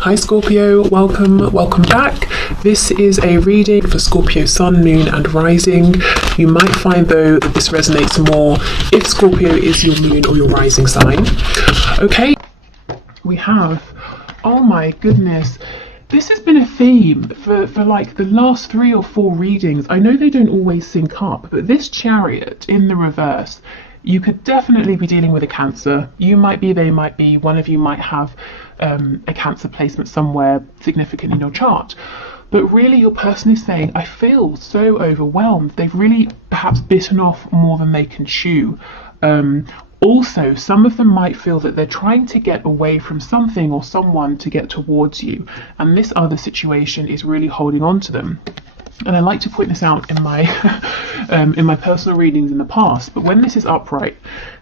Hi Scorpio, welcome back. This is a reading for Scorpio Sun, Moon and Rising. You might find though that this resonates more if Scorpio is your moon or your rising sign. Okay, we have, oh my goodness, this has been a theme for like the last 3 or 4 readings. I know they don't always sync up, but this Chariot in the reverse, you could definitely be dealing with a Cancer. You might be, they might be, one of you might have a Cancer placement somewhere significant in your chart. But really your person is saying, I feel so overwhelmed. They've really perhaps bitten off more than they can chew. Also, some of them might feel that they're trying to get away from something or someone to get towards you. And this other situation is really holding on to them. And I like to point this out in my in my personal readings in the past, but when this is upright,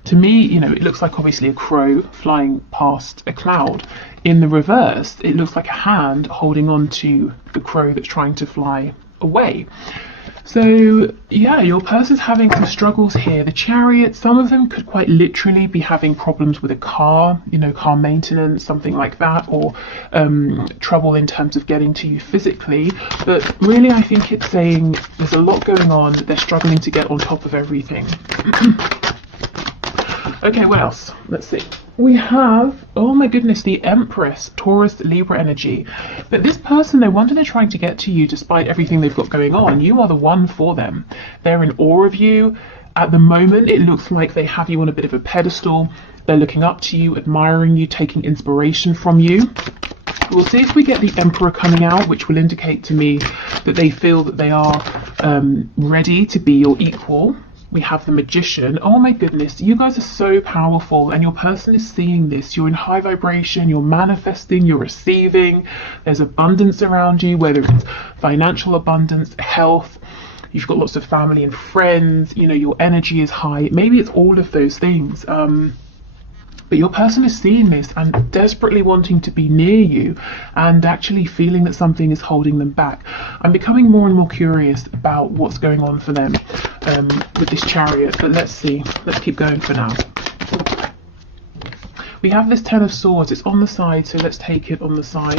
to me, you know, it looks like obviously a crow flying past a cloud. In the reverse, it looks like a hand holding on to the crow that's trying to fly away. So yeah, your person's having some struggles here. The Chariot, some of them could quite literally be having problems with a car, you know, car maintenance, something like that, or trouble in terms of getting to you physically. But really, I think it's saying there's a lot going on. They're struggling to get on top of everything. Okay, what else? Let's see. We have, oh my goodness, the Empress, Taurus, Libra energy. But this person, no wonder they're trying to get to you despite everything they've got going on. You are the one for them. They're in awe of you. At the moment, it looks like they have you on a bit of a pedestal. They're looking up to you, admiring you, taking inspiration from you. We'll see if we get the Emperor coming out, which will indicate to me that they feel that they are ready to be your equal. We have the Magician. Oh my goodness, you guys are so powerful and your person is seeing this. You're in high vibration, you're manifesting, you're receiving. There's abundance around you, whether it's financial abundance, health, you've got lots of family and friends, you know, your energy is high. Maybe it's all of those things. But your person is seeing this and desperately wanting to be near you and actually feeling that something is holding them back. I'm becoming more and more curious about what's going on for them with this Chariot, but let's see. Let's keep going for now. We have this Ten of Swords. It's on the side, so let's take it on the side.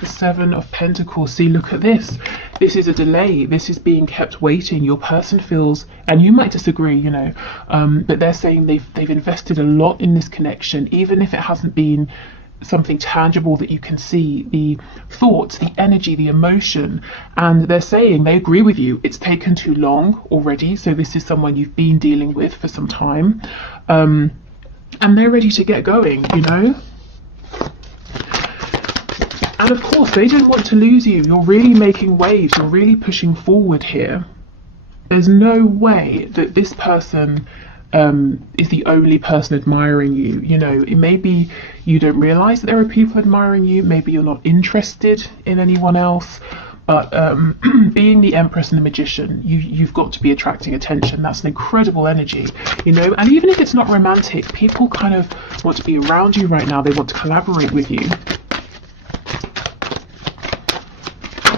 The Seven of Pentacles. See, look at this. This is a delay. This is being kept waiting. Your person feels, and you might disagree, you know, but they're saying they've invested a lot in this connection, even if it hasn't been something tangible that you can see, the thoughts, the energy, the emotion, and they're saying they agree with you. It's taken too long already, so this is someone you've been dealing with for some time, and they're ready to get going, you know. And of course, they don't want to lose you. You're really making waves. You're really pushing forward here. There's no way that this person is the only person admiring you. You know, it may be you don't realize that there are people admiring you. Maybe you're not interested in anyone else. But being the Empress and the Magician, you've got to be attracting attention. That's an incredible energy, you know. And even if it's not romantic, people kind of want to be around you right now. They want to collaborate with you.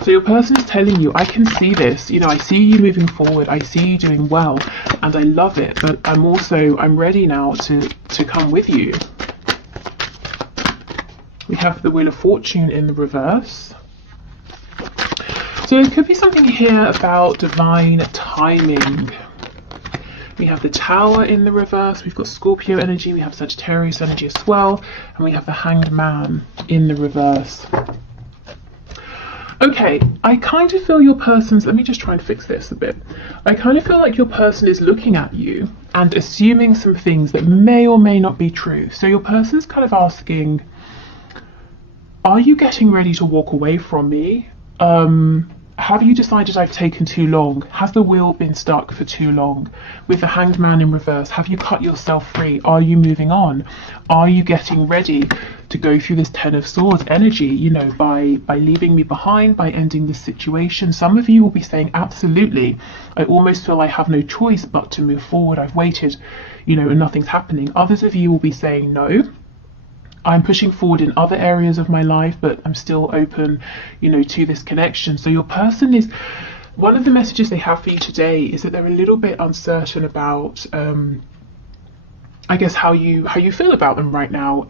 So your person is telling you, I can see this, you know, I see you moving forward, I see you doing well, and I love it, but I'm ready now to come with you. We have the Wheel of Fortune in the reverse. So there could be something here about divine timing. We have the Tower in the reverse, we've got Scorpio energy, we have Sagittarius energy as well, and we have the Hanged Man in the reverse. Okay, I kind of feel your person's, let me just try and fix this a bit. I kind of feel like your person is looking at you and assuming some things that may or may not be true. So your person's kind of asking, are you getting ready to walk away from me? Have you decided I've taken too long? Has the wheel been stuck for too long? With the Hanged Man in reverse, have you cut yourself free? Are you moving on? Are you getting ready to go through this Ten of Swords energy, you know, by leaving me behind, by ending this situation? Some of you will be saying, absolutely. I almost feel I have no choice but to move forward. I've waited, you know, and nothing's happening. Others of you will be saying, no. I'm pushing forward in other areas of my life, but I'm still open, you know, to this connection. So your person is, one of the messages they have for you today is that they're a little bit uncertain about, I guess, how you feel about them right now.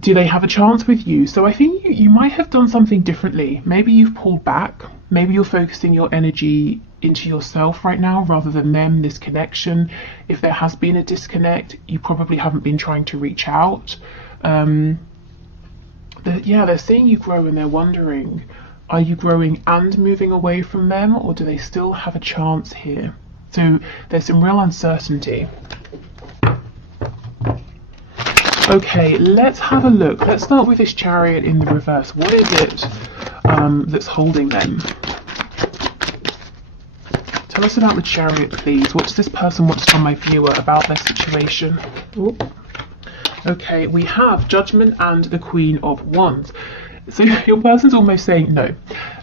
do they have a chance with you? So I think you might have done something differently. Maybe you've pulled back. Maybe you're focusing your energy into yourself right now rather than them, this connection. If there has been a disconnect, you probably haven't been trying to reach out. They're seeing you grow and they're wondering, are you growing and moving away from them, or do they still have a chance here? So there's some real uncertainty. Okay, let's have a look. Let's start with this Chariot in the reverse. What is it that's holding them? Tell us about the Chariot, please. What's this person wants from my viewer about their situation? Ooh. Okay, we have Judgment and the Queen of Wands. So your person's almost saying, no,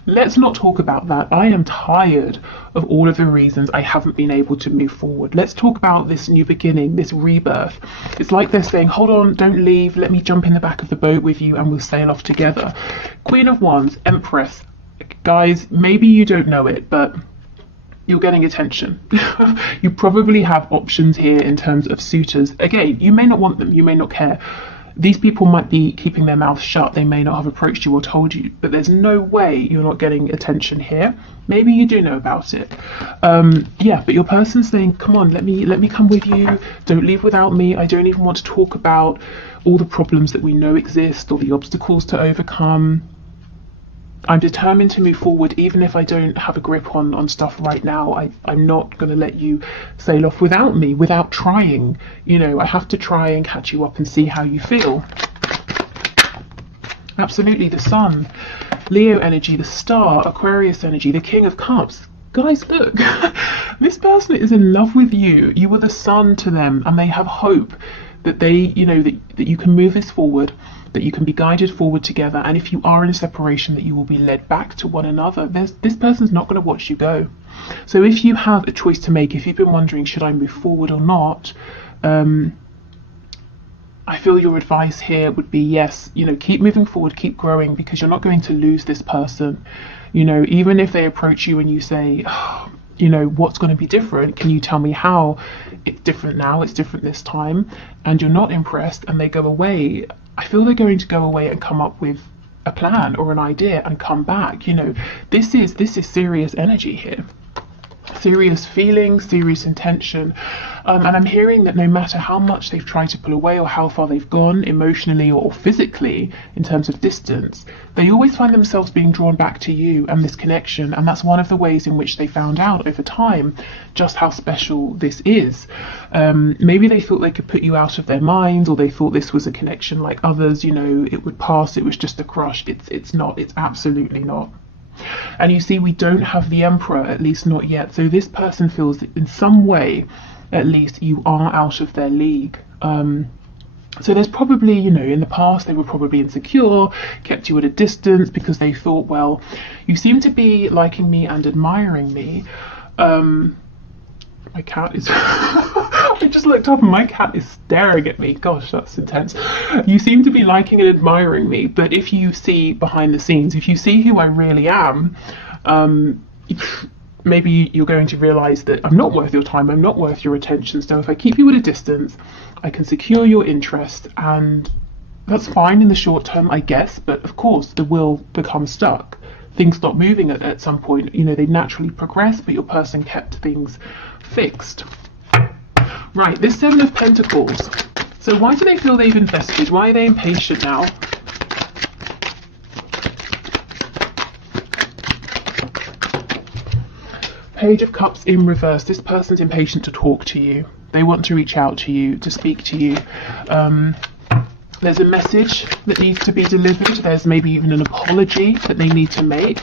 let's not talk about that. I am tired of all of the reasons I haven't been able to move forward. Let's talk about this new beginning, this rebirth. It's like they're saying, hold on, don't leave. Let me jump in the back of the boat with you and we'll sail off together. Queen of Wands, Empress. Guys, maybe you don't know it, but you're getting attention. You probably have options here in terms of suitors. Again, you may not want them, you may not care. These people might be keeping their mouths shut. They may not have approached you or told you, but there's no way you're not getting attention here. Maybe you do know about it. But your person's saying, come on, let me come with you. Don't leave without me. I don't even want to talk about all the problems that we know exist or the obstacles to overcome. I'm determined to move forward, even if I don't have a grip on stuff right now. I'm not going to let you sail off without me, without trying. You know, I have to try and catch you up and see how you feel. Absolutely, the Sun, Leo energy, the Star, Aquarius energy, the King of Cups. Guys, look, this person is in love with you. You were the sun to them, and they have hope that they, you know, that you can move this forward, that you can be guided forward together, and if you are in a separation, that you will be led back to one another. This person's not going to watch you go. So if you have a choice to make, if you've been wondering, should I move forward or not, I feel your advice here would be yes, you know, keep moving forward, keep growing, because you're not going to lose this person. You know, even if they approach you and you say, oh, you know, what's going to be different? Can you tell me how it's different now? It's different this time, and you're not impressed, and they go away. I feel they're going to go away and come up with a plan or an idea and come back. You know, this is serious energy here. Serious feelings, serious intention, and I'm hearing that no matter how much they've tried to pull away or how far they've gone emotionally or physically in terms of distance, they always find themselves being drawn back to you and this connection, and that's one of the ways in which they found out over time just how special this is. Maybe they thought they could put you out of their minds, or they thought this was a connection like others, you know, it would pass, it was just a crush. It's not, it's absolutely not. And you see, we don't have the Emperor, at least not yet. So this person feels that in some way, at least, you are out of their league. So there's probably, you know, in the past, they were probably insecure, kept you at a distance because they thought, well, you seem to be liking me and admiring me. My cat is... I just looked up and my cat is staring at me. Gosh, that's intense. You seem to be liking and admiring me, but if you see behind the scenes, if you see who I really am, maybe you're going to realise that I'm not worth your time, I'm not worth your attention. So if I keep you at a distance, I can secure your interest, and that's fine in the short term, I guess, but of course the will becomes stuck. Things stop moving at some point. You know, they naturally progress, but your person kept things fixed. Right, this Seven of Pentacles. So why do they feel they've invested? Why are they impatient now? Page of Cups in reverse. This person's impatient to talk to you. They want to reach out to you, to speak to you. There's a message that needs to be delivered. There's maybe even an apology that they need to make.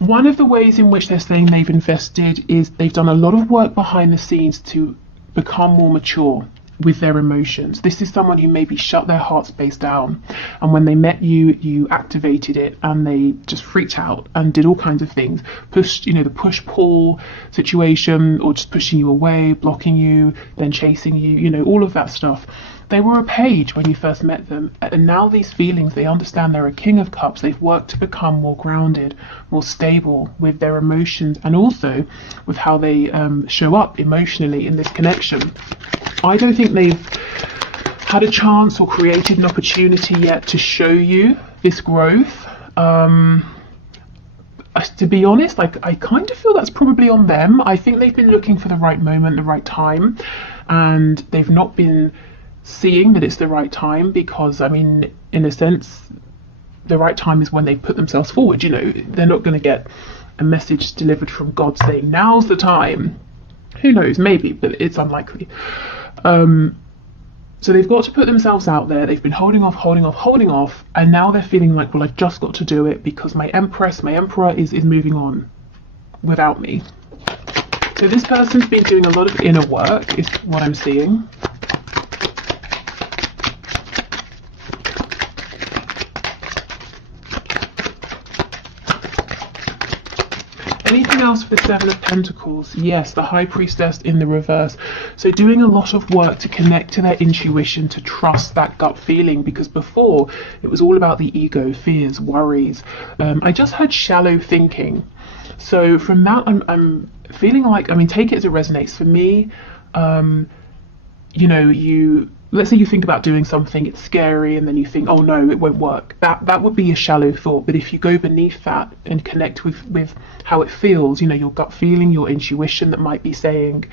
One of the ways in which they're saying they've invested is they've done a lot of work behind the scenes to become more mature with their emotions. This is someone who maybe shut their heart space down, and when they met you, you activated it, and they just freaked out and did all kinds of things. Pushed, you know, the push-pull situation, or just pushing you away, blocking you, then chasing you, you know, all of that stuff. They were a page when you first met them, and now these feelings, they understand they're a King of Cups. They've worked to become more grounded, more stable with their emotions, and also with how they show up emotionally in this connection. I don't think they've had a chance or created an opportunity yet to show you this growth. To be honest, I kind of feel that's probably on them. I think they've been looking for the right moment, the right time, and they've not been seeing that it's the right time, because I mean, in a sense, the right time is when they put themselves forward. You know, they're not going to get a message delivered from God saying now's the time. Who knows, maybe, but it's unlikely. So they've got to put themselves out there. They've been holding off, and now they're feeling like, well, I've just got to do it because my emperor is moving on without me. So this person's been doing a lot of inner work, is what I'm seeing. Anything else for the Seven of Pentacles? Yes, the High Priestess in the reverse. So doing a lot of work to connect to their intuition, to trust that gut feeling, because before it was all about the ego, fears, worries. I just heard shallow thinking. So from that, I'm feeling like, I mean, take it as it resonates. For me, you know, let's say you think about doing something, it's scary, and then you think, oh no, it won't work. That would be a shallow thought. But if you go beneath that and connect with how it feels, you know, your gut feeling, your intuition that might be saying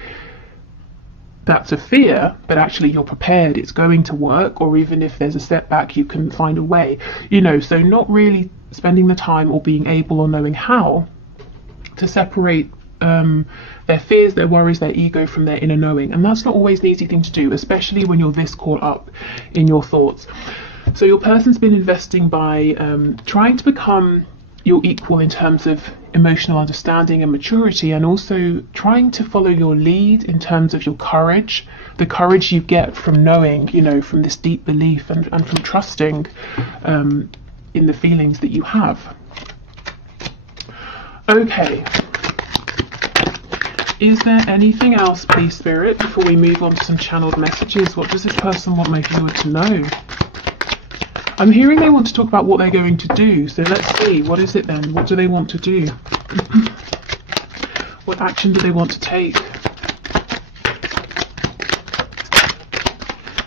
that's a fear, but actually you're prepared, it's going to work, or even if there's a setback, you can find a way, you know. So not really spending the time or being able or knowing how to separate their fears, their worries, their ego from their inner knowing. And that's not always an easy thing to do, especially when you're this caught up in your thoughts. So your person's been investing by trying to become your equal in terms of emotional understanding and maturity, and also trying to follow your lead in terms of your courage, the courage you get from knowing, you know, from this deep belief and from trusting in the feelings that you have. Okay. Is there anything else, please, Spirit, before we move on to some channeled messages? What does this person want my viewer to know? I'm hearing they want to talk about what they're going to do. So let's see. What is it then? What do they want to do? What action do they want to take?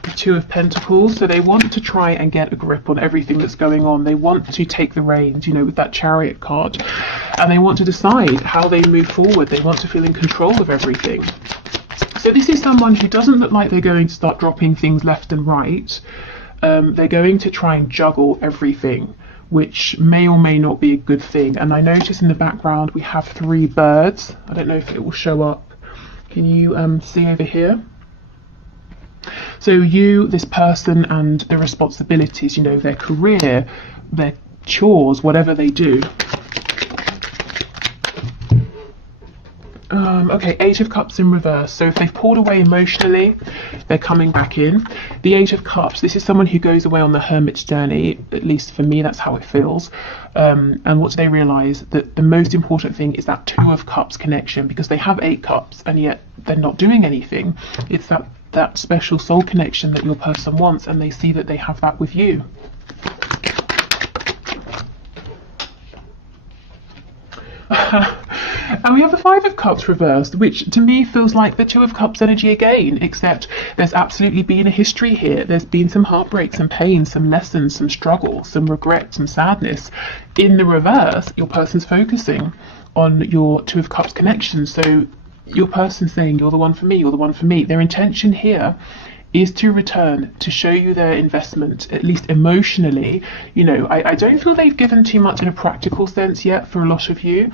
The Two of Pentacles. So they want to try and get a grip on everything that's going on. They want to take the reins, you know, with that Chariot card. And they want to decide how they move forward. They want to feel in control of everything. So this is someone who doesn't look like they're going to start dropping things left and right. They're going to try and juggle everything, which may or may not be a good thing. And I notice in the background we have 3 birds. I don't know if it will show up. Can you see over here? So you, this person, and the responsibilities, you know, their career, their chores, whatever they do. Okay, 8 of Cups in reverse. So if they've pulled away emotionally, they're coming back in. The 8 of Cups, this is someone who goes away on the hermit's journey. At least for me, that's how it feels. And what do they realise? That the most important thing is that 2 of Cups connection, because they have 8 cups and yet they're not doing anything. It's that special soul connection that your person wants, and they see that they have that with you. And we have the 5 of Cups reversed, which to me feels like the 2 of Cups energy again, except there's absolutely been a history here. There's been some heartbreak, some pain, some lessons, some struggle, some regret, some sadness. In the reverse, your person's focusing on your 2 of Cups connection. So your person's saying, you're the one for me, you're the one for me. Their intention here is to return, to show you their investment, at least emotionally. You know, I don't feel they've given too much in a practical sense yet for a lot of you.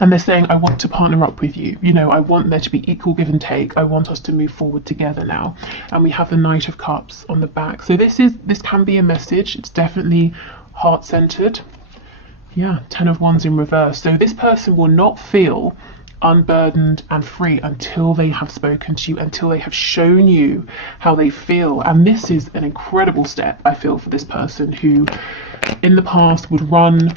And they're saying, I want to partner up with you. You know, I want there to be equal give and take. I want us to move forward together now. And we have the Knight of Cups on the back. So this can be a message. It's definitely heart-centered. Yeah, 10 of Wands in reverse. So this person will not feel unburdened and free until they have spoken to you, until they have shown you how they feel. And this is an incredible step, I feel, for this person who in the past would run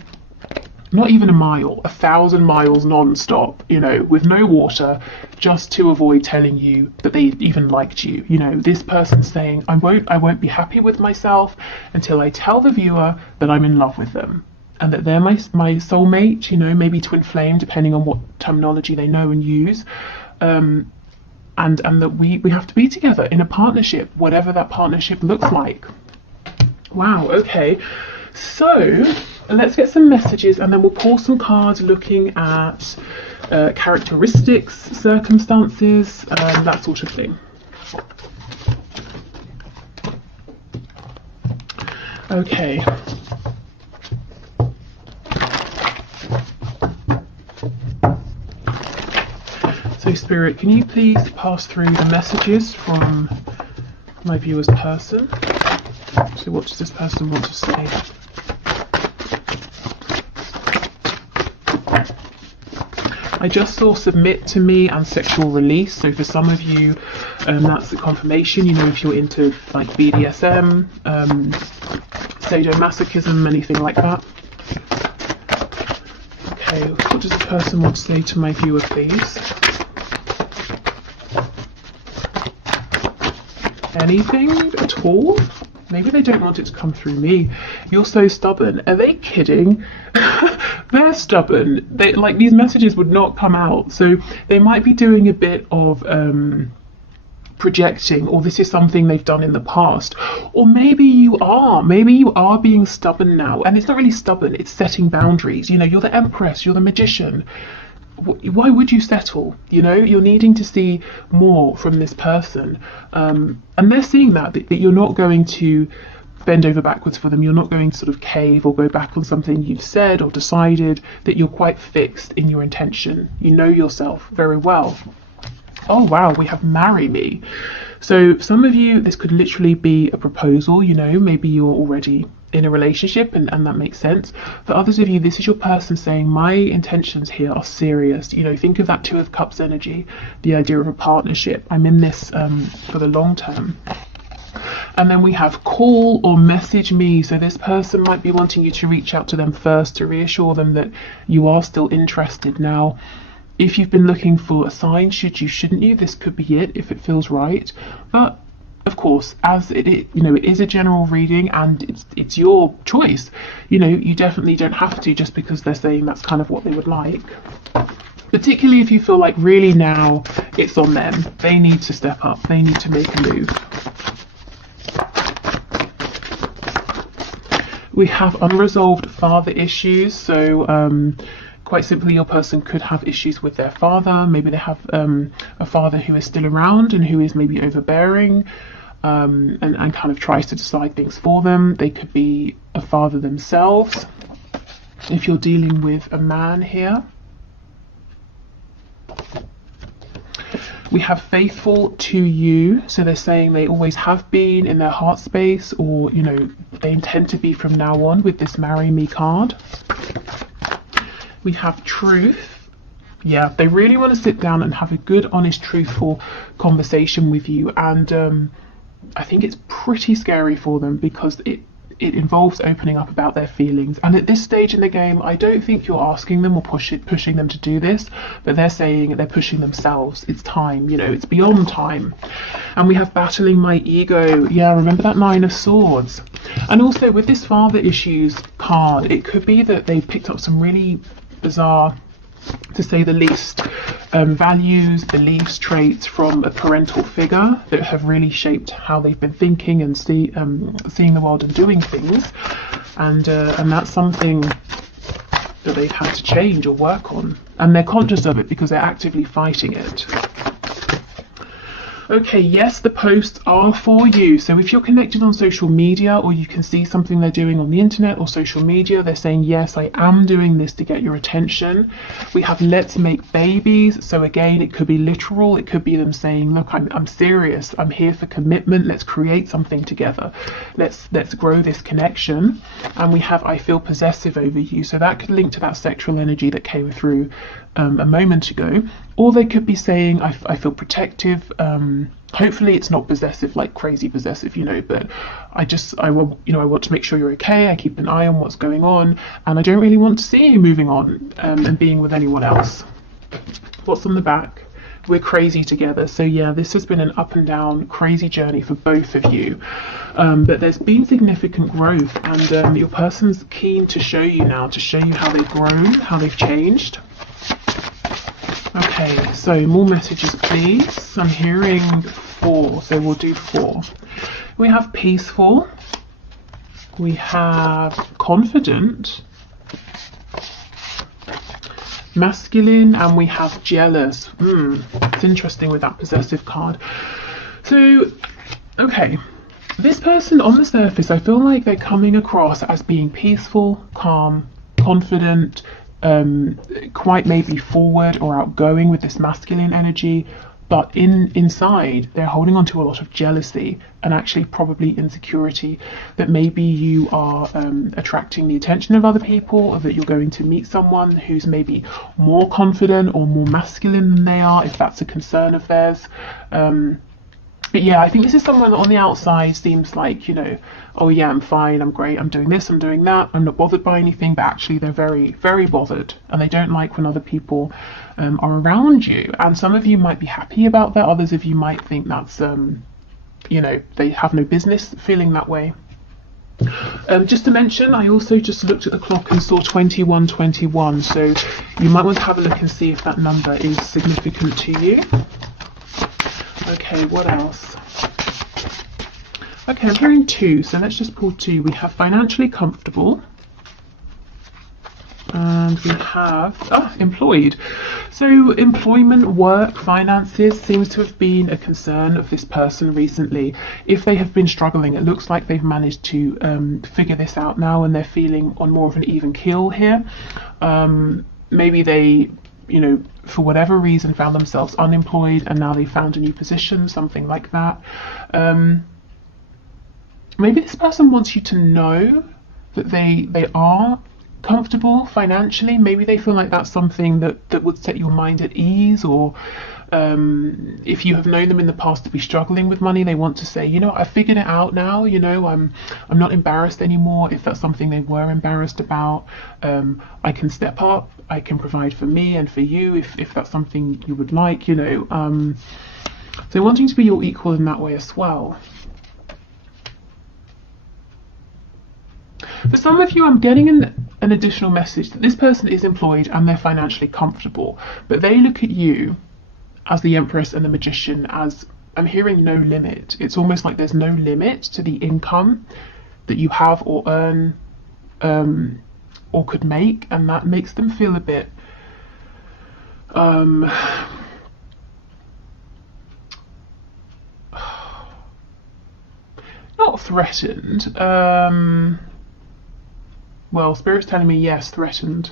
not even a mile, 1,000 miles non-stop, you know, with no water, just to avoid telling you that they even liked you. You know, this person's saying, I won't be happy with myself until I tell the viewer that I'm in love with them, and that they're my soulmate, you know, maybe twin flame, depending on what terminology they know and use. And and that we have to be together in a partnership, whatever that partnership looks like. Wow, okay. So let's get some messages, and then we'll pull some cards looking at characteristics, circumstances, that sort of thing. Okay. So Spirit, can you please pass through the messages from my viewer's person? So what does this person want to say? I just saw submit to me and sexual release. So for some of you, that's the confirmation. You know, if you're into like BDSM, sadomasochism, anything like that. Okay, what does this person want to say to my viewer, please? Anything at all? Maybe they don't want it to come through me. You're so stubborn. Are they kidding? They're stubborn. They, like, these messages would not come out. So they might be doing a bit of projecting, or this is something they've done in the past. Or maybe you are being stubborn now. And it's not really stubborn, it's setting boundaries. You know, you're the Empress, you're the Magician. Why would you settle? You know, you're needing to see more from this person, and they're seeing that you're not going to bend over backwards for them. You're not going to sort of cave or go back on something you've said or decided, that you're quite fixed in your intention. You know yourself very well. Oh wow, we have marry me. So some of you, this could literally be a proposal. You know, maybe you're already in a relationship and that makes sense. For others of you, this is your person saying, my intentions here are serious. You know, think of that Two of Cups energy, the idea of a partnership. I'm in this for the long term. And then we have call or message me. So this person might be wanting you to reach out to them first to reassure them that you are still interested. Now, if you've been looking for a sign, shouldn't you? This could be it if it feels right. But of course, as it is a general reading and it's your choice. You know, you definitely don't have to just because they're saying that's kind of what they would like. Particularly if you feel like really now it's on them. They need to step up. They need to make a move. We have unresolved father issues. So quite simply, your person could have issues with their father. Maybe they have a father who is still around and who is maybe overbearing and kind of tries to decide things for them. They could be a father themselves. If you're dealing with a man here. We have faithful to you. So they're saying they always have been in their heart space, or, you know, they intend to be from now on with this marry me card. We have truth. Yeah, they really want to sit down and have a good, honest, truthful conversation with you. And I think it's pretty scary for them because it involves opening up about their feelings. And at this stage in the game, I don't think you're asking them or pushing them to do this, but they're saying they're pushing themselves. It's time, you know, it's beyond time. And we have battling my ego. Yeah, remember that Nine of Swords. And also with this father issues card, it could be that they picked up some really bizarre, to say the least, values, beliefs, traits from a parental figure that have really shaped how they've been thinking and seeing the world and doing things, and that's something that they've had to change or work on, and they're conscious of it because they're actively fighting it. Okay, yes, the posts are for you. So if you're connected on social media, or you can see something they're doing on the internet or social media, they're saying, yes, I am doing this to get your attention. We have let's make babies. So again, it could be literal. It could be them saying, look, I'm serious. I'm here for commitment. Let's create something together. Let's grow this connection. And we have I feel possessive over you. So that could link to that sexual energy that came through a moment ago. Or they could be saying I feel protective. Hopefully it's not possessive, like crazy possessive, you know, but I want to make sure you're okay. I keep an eye on what's going on, and I don't really want to see you moving on and being with anyone else. What's on the back? We're crazy together. So yeah, this has been an up and down crazy journey for both of you, but there's been significant growth, and your person's keen to show you now, to show you how they've grown, how they've changed. Okay, so more messages, please. I'm hearing 4, so we'll do 4. We have peaceful. We have confident, masculine, and we have jealous. It's interesting with that possessive card. So, okay, this person on the surface, I feel like they're coming across as being peaceful, calm, confident, quite maybe forward or outgoing with this masculine energy, but inside they're holding on to a lot of jealousy and actually probably insecurity that maybe you are attracting the attention of other people, or that you're going to meet someone who's maybe more confident or more masculine than they are, if that's a concern of theirs. But yeah, I think this is someone that on the outside seems like, you know, oh yeah, I'm fine, I'm great, I'm doing this, I'm doing that, I'm not bothered by anything, but actually they're very, very bothered, and they don't like when other people are around you. And some of you might be happy about that, others of you might think that's, you know, they have no business feeling that way. Just to mention, I also just looked at the clock and saw 2121, so you might want to have a look and see if that number is significant to you. Okay, what else? Okay, I'm hearing 2, so let's just pull 2. We have financially comfortable, and we have employed. So employment, work, finances seems to have been a concern of this person recently. If they have been struggling, it looks like they've managed to figure this out now, and they're feeling on more of an even keel here. Maybe they, you know, for whatever reason found themselves unemployed and now they found a new position, something like that. Maybe this person wants you to know that they are comfortable financially. Maybe they feel like that's something that would set your mind at ease, or if you have known them in the past to be struggling with money, they want to say, you know, I figured it out now, you know, I'm not embarrassed anymore. If that's something they were embarrassed about, I can step up, I can provide for me and for you if that's something you would like, you know. So wanting to be your equal in that way as well. For some of you, I'm getting an additional message that this person is employed and they're financially comfortable, but they look at you as the Empress and the Magician as, I'm hearing, no limit. It's almost like there's no limit to the income that you have or earn or could make, and that makes them feel a bit not threatened. Well, Spirit's telling me yes, threatened.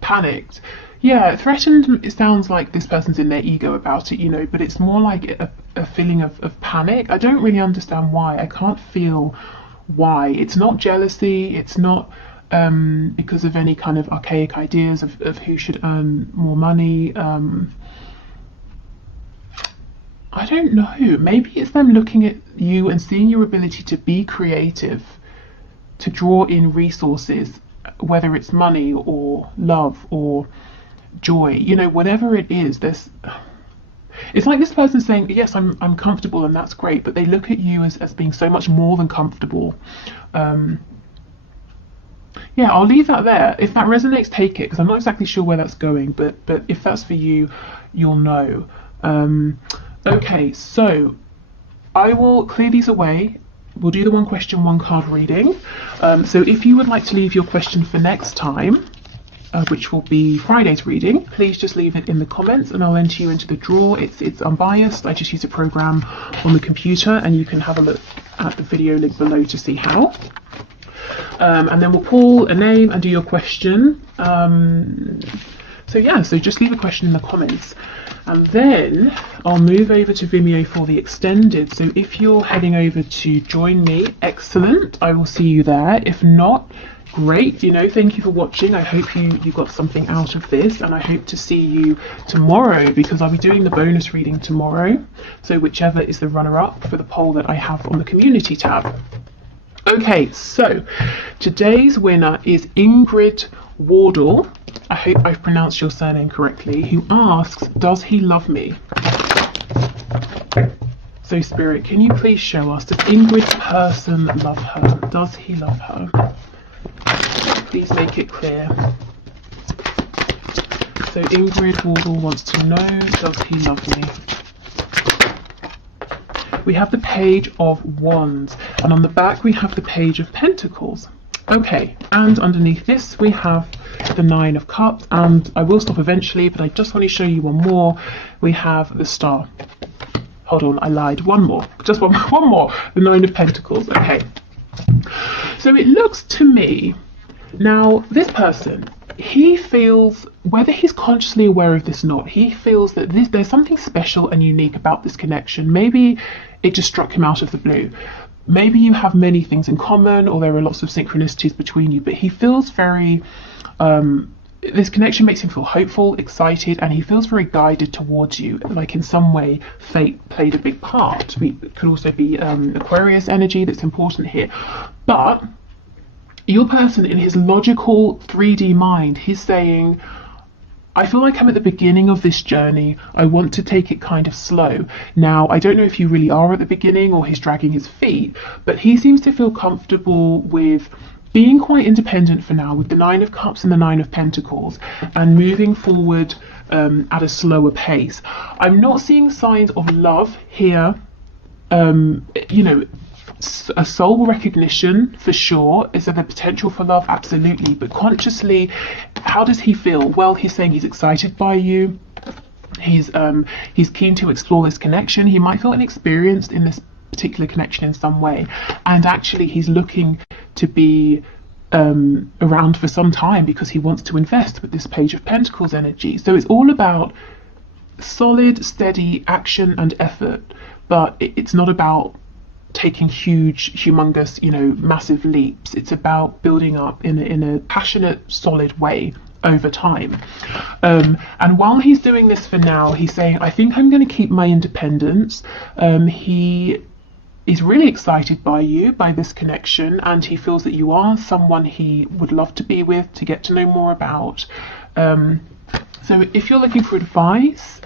Panicked. Yeah, threatened, it sounds like this person's in their ego about it, you know, but it's more like a feeling of panic. I don't really understand why. I can't feel why. It's not jealousy. It's not because of any kind of archaic ideas of who should earn more money. I don't know. Maybe it's them looking at you and seeing your ability to be creative, to draw in resources, whether it's money or love or joy, you know, whatever it is. It's like this person saying, yes, I'm comfortable and that's great, but they look at you as being so much more than comfortable. Yeah, I'll leave that there. If that resonates, take it, because I'm not exactly sure where that's going, but if that's for you, you'll know. Okay, so I will clear these away. We'll do the 1 question, 1 card reading. So if you would like to leave your question for next time, which will be Friday's reading, please just leave it in the comments and I'll enter you into the draw. It's unbiased. I just use a program on the computer, and you can have a look at the video link below to see how. And then we'll pull a name and do your question. So yeah, so just leave a question in the comments. And then I'll move over to Vimeo for the extended. So if you're heading over to join me, excellent. I will see you there. If not, great. You know, thank you for watching. I hope you got something out of this, and I hope to see you tomorrow, because I'll be doing the bonus reading tomorrow. So whichever is the runner-up for the poll that I have on the community tab. Okay, so today's winner is Ingrid Wardle. I hope I've pronounced your surname correctly, who asks, does he love me? So Spirit, can you please show us, does Ingrid's person love her? Does he love her? Please make it clear. So Ingrid Wardle wants to know, does he love me? We have the Page of Wands, and on the back we have the Page of Pentacles. Okay, and underneath this we have the Nine of Cups, and I will stop eventually, but I just want to show you one more. We have the Star. Hold on, I lied. One more. Just one more. The Nine of Pentacles. Okay. So it looks to me, now this person, he feels, whether he's consciously aware of this or not, he feels that there's something special and unique about this connection. Maybe it just struck him out of the blue. Maybe you have many things in common, or there are lots of synchronicities between you, but he feels very, this connection makes him feel hopeful, excited, and he feels very guided towards you. Like in some way, fate played a big part. It could also be Aquarius energy that's important here. But your person, in his logical 3D mind, he's saying, I feel like I'm at the beginning of this journey. I want to take it kind of slow. Now, I don't know if you really are at the beginning or he's dragging his feet, but he seems to feel comfortable with being quite independent for now, with the Nine of Cups and the Nine of Pentacles, and moving forward at a slower pace. I'm not seeing signs of love here. You know, a soul recognition for sure. Is there the potential for love? Absolutely. But consciously, how does he feel? Well, he's saying he's excited by you. He's keen to explore this connection. He might feel inexperienced in this particular connection in some way, and actually he's looking to be around for some time because he wants to invest with this Page of Pentacles energy. So it's all about solid, steady action and effort, but it's not about taking huge, humongous, you know, massive leaps. It's about building up in a passionate, solid way over time. And while he's doing this for now, he's saying, I think I'm going to keep my independence. He's really excited by you, by this connection, and he feels that you are someone he would love to be with, to get to know more about. So if you're looking for advice,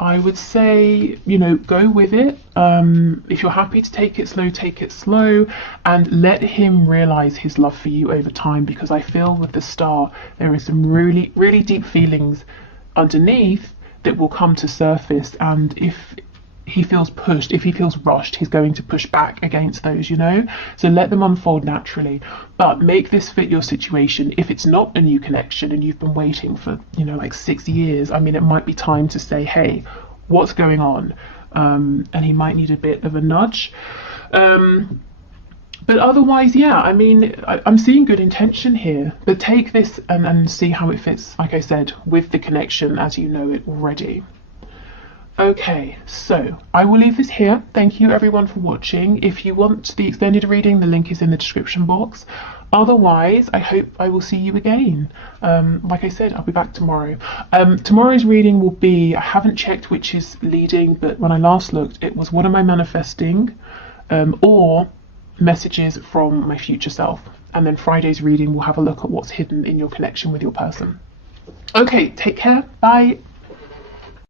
I would say, you know, go with it. If you're happy to take it slow, and let him realize his love for you over time, because I feel with the Star, there is some really, really deep feelings underneath that will come to surface. And if he feels pushed, if he feels rushed, he's going to push back against those, you know. So let them unfold naturally, but make this fit your situation. If it's not a new connection and you've been waiting for, you know, like 6 years, I mean, it might be time to say, hey, what's going on? And he might need a bit of a nudge. But otherwise, yeah, I mean, I'm seeing good intention here, but take this and see how it fits, like I said, with the connection as you know it already. Okay, so I will leave this here. Thank you everyone for watching. If you want the extended reading, the link is in the description box. Otherwise, I hope I will see you again. Like I said, I'll be back tomorrow. Tomorrow's reading will be, I haven't checked which is leading, but when I last looked, it was what am I manifesting, or messages from my future self. And then Friday's reading will have a look at what's hidden in your connection with your person. Okay, take care. Bye.